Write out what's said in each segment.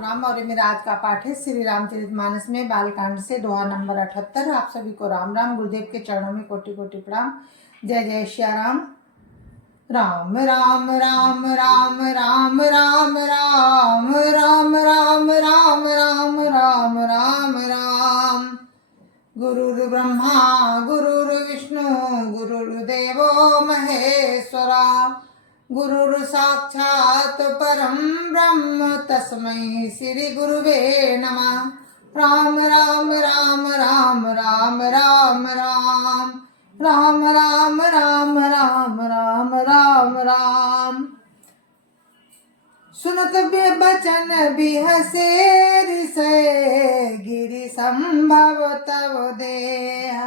राम। और ये मेरा आज का पाठ है श्री रामचरितमानस में बालकांड से दोहा नंबर 78। आप सभी को राम राम। गुरुदेव के चरणों में कोटि कोटि प्रणाम। जय जय श्री राम। राम राम राम राम राम राम राम राम राम राम राम राम राम राम। गुरुर् ब्रह्मा गुरुर्विष्णु गुरुर्देवो महेश्वरा। गुरुर् साक्षात् परं ब्रह्म तस्मै श्री गुरुवे नमः। राम राम राम राम राम राम राम राम राम राम राम राम राम राम। सुनत बचन बिहसे ऋषय गिरि संभव तव देह।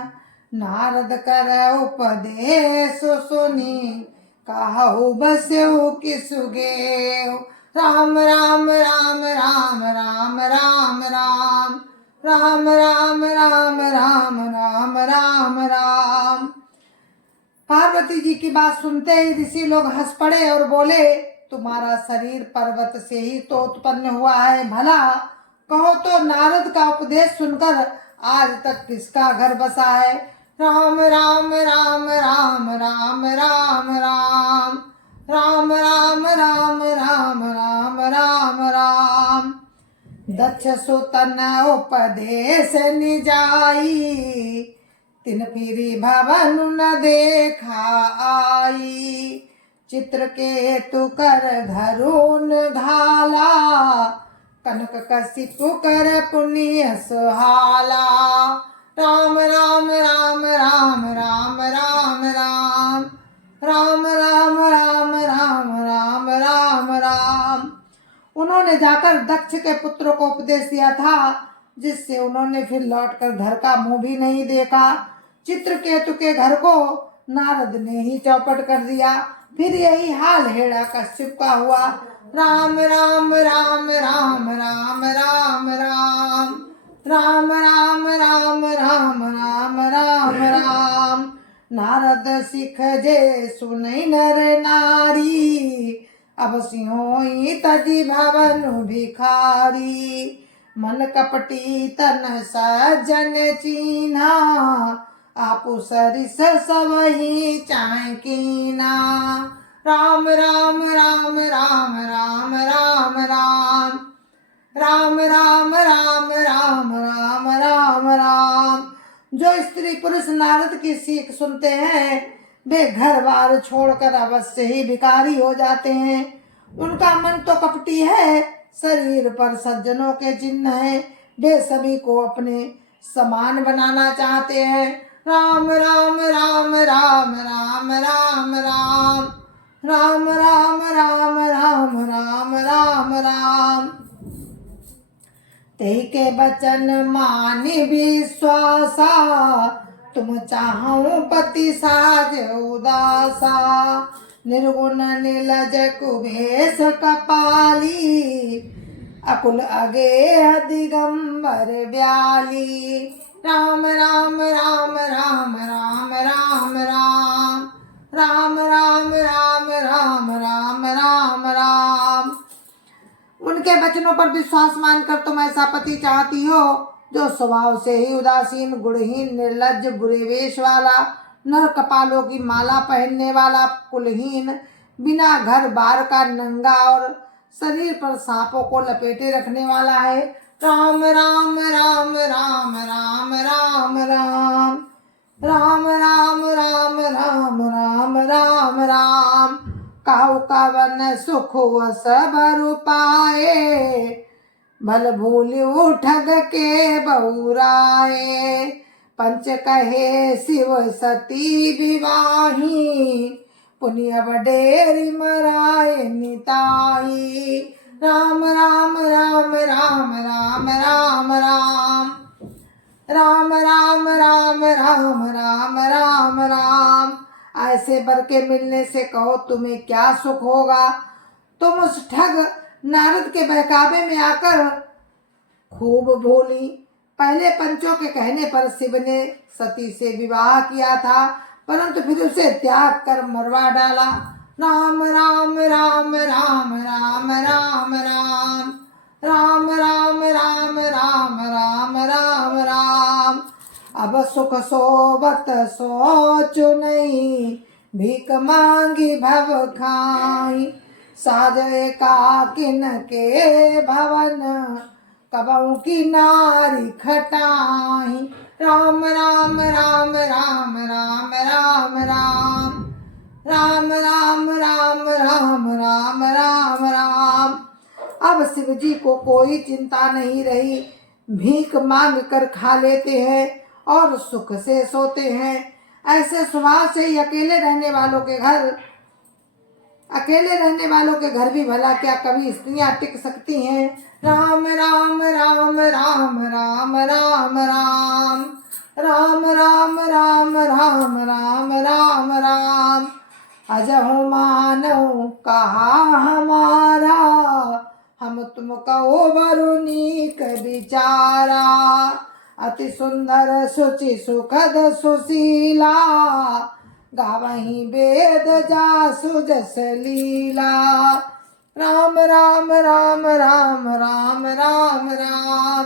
नारद कर उपदेश सुनी कहु बस्यु किसुगे। राम राम राम राम राम राम राम राम राम राम राम राम राम राम। पार्वती जी की बात सुनते ही ऋषि लोग हंस पड़े और बोले, तुम्हारा शरीर पर्वत से ही तो उत्पन्न हुआ है, भला कहो तो नारद का उपदेश सुनकर आज तक किसका घर बसा है। राम राम राम राम राम राम राम राम राम राम राम राम राम राम। दक्ष सुतन उपदेश निजाई तिन फिरी भवन न देखा आई। चित्रकेतु कर धरुन घाला कनक कशिपु कर पुण्य सुहाला। राम राम राम राम राम राम राम राम राम राम राम राम राम राम। उन्होंने जाकर दक्ष के पुत्र को उपदेश दिया था, जिससे उन्होंने फिर लौटकर घर का मुंह भी नहीं देखा। चित्रकेतु के घर को नारद ने ही चौपट कर दिया। फिर यही हाल हेड़ा कश्यप का हुआ। राम राम राम राम राम राम राम राम राम राम राम राम राम राम। नारद सिख जे सुनै नर नारी अब सिंहोई तजी भवन भिखारी। मन कपटी तन सज्जन चीन्हा आपु सरिस सबहि चाहे कीना। राम राम राम राम राम राम राम राम राम राम राम राम राम राम। जो स्त्री पुरुष नारद की सीख सुनते हैं वे घर बार छोड़कर अवश्य ही भिखारी हो जाते हैं। उनका मन तो कपटी है, शरीर पर सज्जनों के चिन्ह है। वे सभी को अपने समान बनाना चाहते हैं। राम राम राम राम राम राम राम राम राम राम राम राम राम राम। ते के बचन मानि विश्वासा तुम चाहूं पति साज उदासा। निर्गुण नीलज कुबेश कपाली अकुल अगे दिगंबर ब्याली। राम राम राम राम राम राम राम राम राम राम राम राम राम राम। उनके वचनों पर विश्वास मानकर तुम ऐसा पति चाहती हो जो स्वभाव से ही उदासीन, गुणहीन, निर्लज्ज, बुरे वेश वाला, नर कपालों की माला पहनने वाला, कुलहीन, बिना घर बार का नंगा और शरीर पर सांपों को लपेटे रखने वाला है। राम राम राम राम राम राम राम राम राम राम राम राम राम राम। काहु कवन सुख सबरु पाए भल भूल्यु ठग के बहुराए। पंच कहे शिव सती विवाही पुण्य बडेरी मराए निताई। राम राम राम राम राम राम राम राम राम राम राम राम राम राम। ऐसे बर के मिलने से कहो तुम्हें क्या सुख होगा। तुम उस ठग नारद के बहकावे में आकर खूब भोली। पहले पंचों के कहने पर शिव ने सती से विवाह किया था, परंतु फिर उसे त्याग कर मरवा डाला। राम राम राम राम राम राम राम राम राम राम राम राम राम राम। अब सुख सोबत सोचु नहीं, भीख मांगी भव खाई। साज एकाकिन के भवन, कबहू की नारी खटाई। राम राम राम राम राम राम राम। राम राम राम राम राम राम राम। अब शिव जी को कोई चिंता नहीं रही, भीख मांग कर खा लेते हैं और सुख से सोते हैं। ऐसे स्वभाव से ही अकेले रहने वालों के घर भी भला क्या कभी स्त्रियां टिक सकती हैं। राम राम राम राम राम राम राम। राम राम राम राम राम राम राम। अजहु मानव कहा हमारा, हम तुम कहो वरुणीक बिचारा। अति सुंदर सुचि सुखद सुशीला, गावही वेद जासु जस लीला। राम राम राम राम राम राम राम।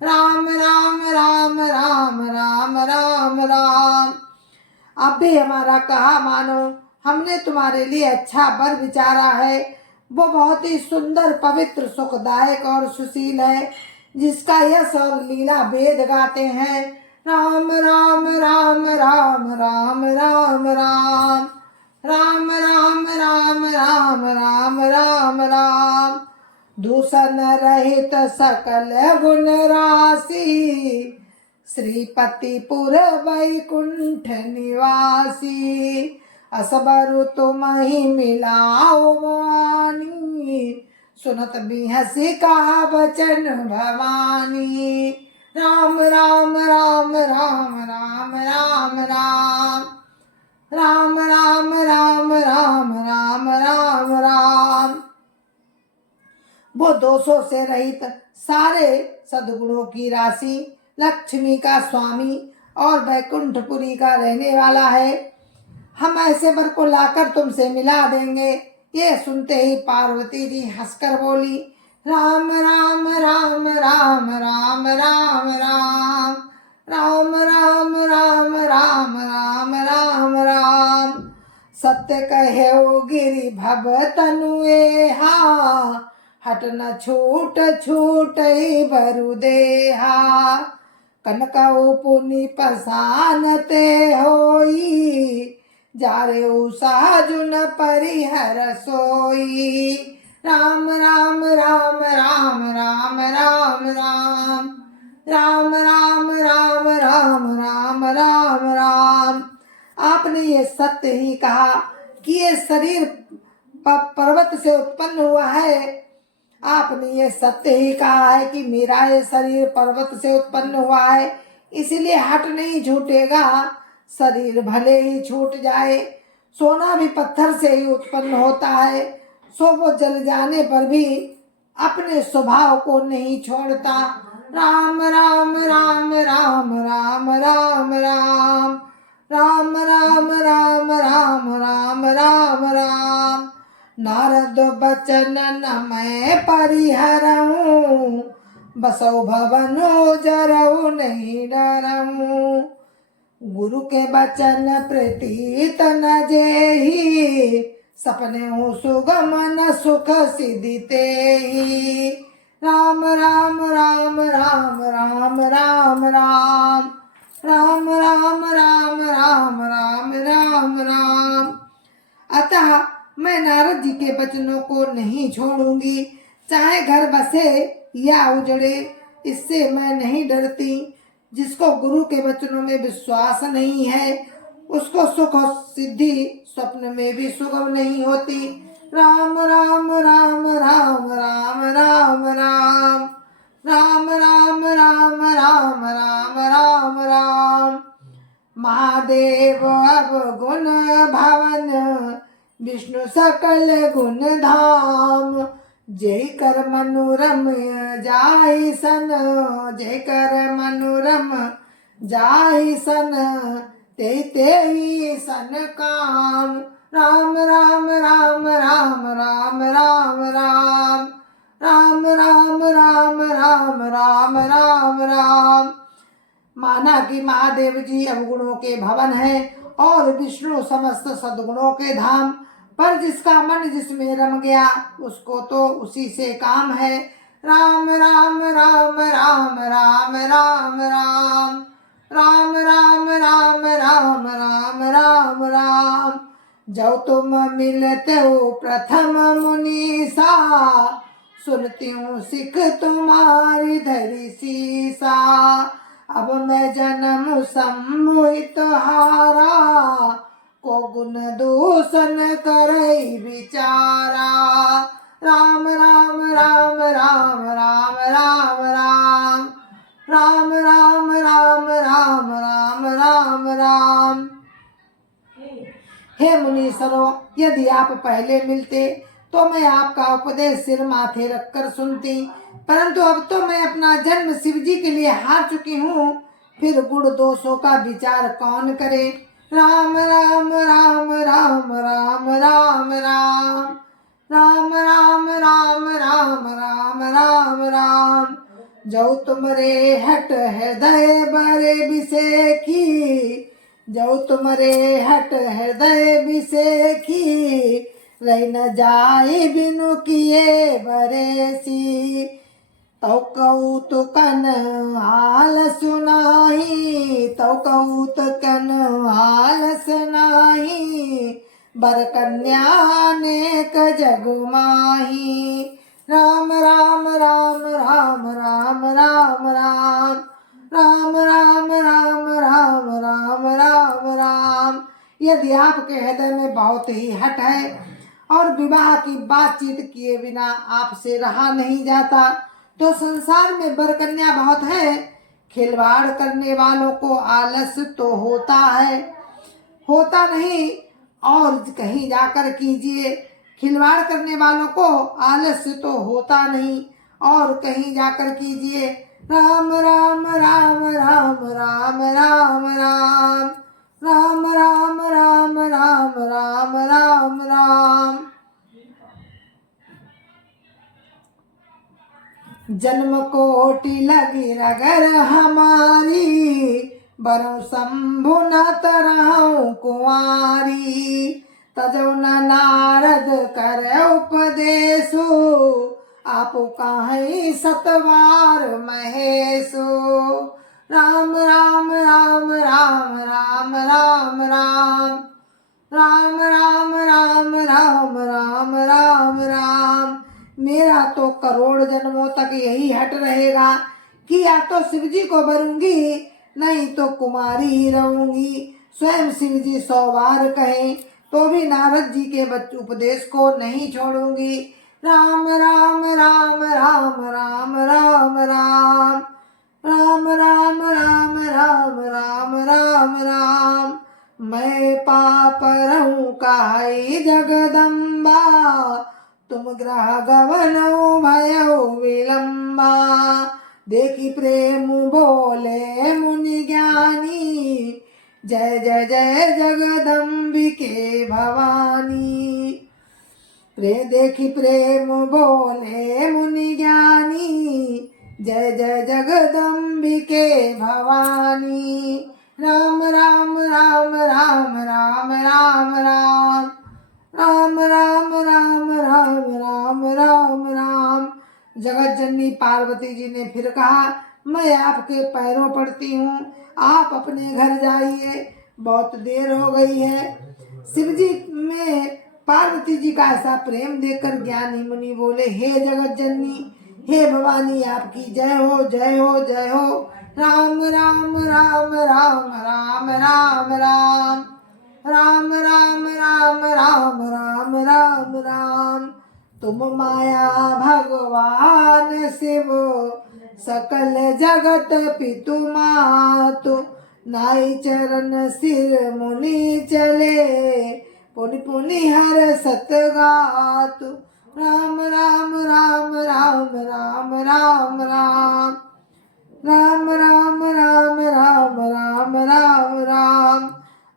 राम राम राम राम राम राम राम। अब भी हमारा कहा मानो, हमने तुम्हारे लिए अच्छा वर विचारा है। वो बहुत ही सुंदर पवित्र सुखदायक और सुशील है, जिसका यश और लीला वेद गाते हैं। राम राम राम राम राम राम राम। राम राम राम राम राम राम राम। दूषण रहित सकल गुण राशि, श्रीपतिपुर वैकुंठ निवासी। असबरु तुम ही मिलाओ वाणी, सुनत बिहसी का वचन भवानी। राम राम राम राम राम राम राम। राम राम राम राम राम राम राम। वो दोषों से रहित सारे सद्गुणों की राशि, लक्ष्मी का स्वामी और वैकुंठपुरी का रहने वाला है। हम ऐसे वर को लाकर तुमसे मिला देंगे। ये सुनते ही पार्वती जी हंसकर बोली, राम राम राम राम राम राम राम। राम राम राम राम राम राम राम। सत्य कहे गिरि भव तनुएहा, हट न छूट छूट बरु देहा। कनकऊ पुनि पसानते होई, जारे साजुन परिहर सोई। राम राम राम राम राम राम राम। राम राम राम राम राम राम राम। आपने ये सत्य ही कहा कि ये शरीर पर्वत से उत्पन्न हुआ है। आपने ये सत्य ही कहा है कि मेरा ये शरीर पर्वत से उत्पन्न हुआ है, इसलिए हट नहीं छूटेगा। शरीर भले ही छूट जाए, सोना भी पत्थर से ही उत्पन्न होता है, सो वो जल जाने पर भी अपने स्वभाव को नहीं छोड़ता। राम राम राम राम राम राम राम। राम राम राम राम राम राम राम। नारद बचन न मैं परिहरऊं, बसौ भवनो जरऊ नहीं डरऊं। गुरु के बचन प्रतीत न जेहि, सपने सुगम न सुख सिद्धि तेहि। राम राम राम राम राम राम राम। राम राम राम राम राम राम राम। अतः मैं नारद जी के वचनों को नहीं छोड़ूंगी, चाहे घर बसे या उजड़े, इससे मैं नहीं डरती। जिसको गुरु के वचनों में विश्वास नहीं है, उसको सुख और सिद्धि स्वप्न में भी सुगम नहीं होती। राम राम राम राम राम राम राम। राम राम राम राम राम राम राम। महादेव अवगुण भवन, विष्णु सकल गुण धाम। जय कर मनोरम जाहि सन, जय कर मनोरम जाहि सन, ते ही सन काम। राम राम राम राम राम राम राम। राम राम राम राम राम राम राम। माना कि महादेव जी अवगुणों के भवन है और विष्णु समस्त सद्गुणों के धाम, पर जिसका मन जिसमें रम गया उसको तो उसी से काम है। राम राम राम राम राम राम राम राम राम राम राम राम राम राम। जो तुम मिलते हो प्रथम मुनीसा, सुनती हूँ सिख तुम्हारी धरी सीसा। अब मैं जन्म सम्मोहित हारा, को गुण दूषण करई विचारा। राम राम राम राम राम राम राम राम राम राम राम राम राम राम। हे मुनीश्वरों, यदि आप पहले मिलते तो मैं आपका उपदेश सिर माथे रखकर सुनती, परंतु अब तो मैं अपना जन्म शिव जी के लिए हार चुकी हूँ, फिर गुण दोषों का विचार कौन करे। राम राम राम राम राम राम राम राम राम राम राम राम राम राम। जो तुमरे हट हृदय बरे बिसेखी, जो तुमरे हट हृदय बिसेखी, रह न जाए बिनु किए बरेसी। तो कौतुकन हाल सुनाही, तो कौतुकन हाल सुनाही, बर कन्या नेक जग माही। राम राम राम राम राम राम राम राम राम राम राम राम राम राम। यदि आपके हृदय में बहुत ही हट है और विवाह की बातचीत किए बिना आपसे रहा नहीं जाता, तो संसार में बरकन्या बहुत है। खिलवाड़ करने वालों को आलस तो होता है, होता नहीं और कहीं जाकर कीजिए। खिलवाड़ करने वालों को आलस्य तो होता नहीं और कहीं जाकर कीजिए। राम राम राम राम राम राम राम राम राम राम राम राम राम राम। जन्म कोटि लगी रगर हमारी, बरौ शंभु न तरहु कुंवारी। तजौ न नारद कर उपदेशु, आप काहि सतवार महेशु। राम राम राम राम राम राम राम राम राम राम राम राम राम राम। मेरा तो करोड़ जन्मों तक यही हट रहेगा कि या तो शिव जी को भरूंगी, नहीं तो कुमारी ही रहूंगी। स्वयं शिव जी 100 बार कहें तो भी नारद जी के उपदेश को नहीं छोड़ूंगी। राम राम राम राम राम राम राम राम राम राम राम राम राम राम। मैं पाप रहूं काई जगदम्बा, तुम ग्रह गवनौ भयो विलम्बा। देखी प्रेम बोले मुनि ज्ञानी, जय जय जय जगदम्बिके भवानी। देखी प्रेम बोले मुनि ज्ञानी, जय जय जगदम्बिके भवानी। राम राम राम राम राम राम राम राम राम राम राम राम राम राम। जगत जननी पार्वती जी ने फिर कहा, मैं आपके पैरों पड़ती हूँ, आप अपने घर जाइए, बहुत देर हो गई है। शिव जी में पार्वती जी का ऐसा प्रेम देखकर ज्ञानी मुनि बोले, हे जगत जननी, हे भवानी, आपकी जय हो जय हो जय हो। राम राम राम राम राम राम राम राम राम राम राम राम राम राम। तुम माया भगवान शिव, सकल जगत पितु मातु। नाई चरण सिर मुनि चले, पुनि पुनि हर सतगातु। राम राम राम राम राम राम राम राम राम राम राम राम राम राम।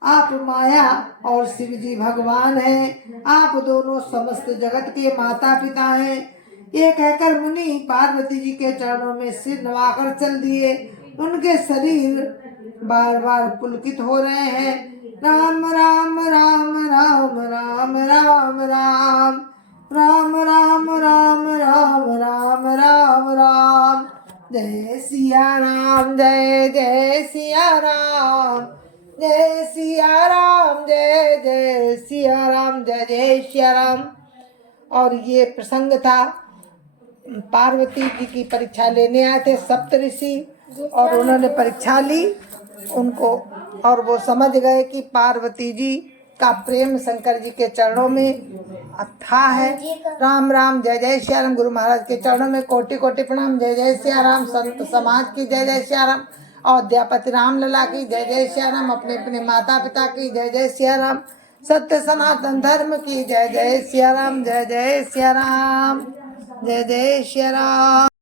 आप माया और शिव जी भगवान हैं, आप दोनों समस्त जगत के माता पिता हैं। ये कहकर मुनि पार्वती जी के चरणों में सिर नवाकर चल दिए। उनके शरीर बार बार पुलकित हो रहे हैं। राम राम राम राम राम राम राम राम राम राम राम राम राम राम। जय सिया राम जय जय सिया राम जय सिया राम जय जय सिया राम जय जय सिया राम। और ये प्रसंग था, पार्वती जी की परीक्षा लेने आए थे सप्तऋषि और उन्होंने परीक्षा ली उनको, और वो समझ गए कि पार्वती जी का प्रेम शंकर जी के चरणों में अथाह है। राम राम जय जय सिया राम। गुरु महाराज के चरणों में कोटि कोटि प्रणाम। जय जय सिया राम। संत समाज की जय जय सिया राम। अयोध्यापति राम लला की जय जय सिया राम। अपने अपने माता पिता की जय जय सिया राम। सत्य सनातन धर्म की जय जय सिया राम। जय जय सिया राम। जय जय सिया राम।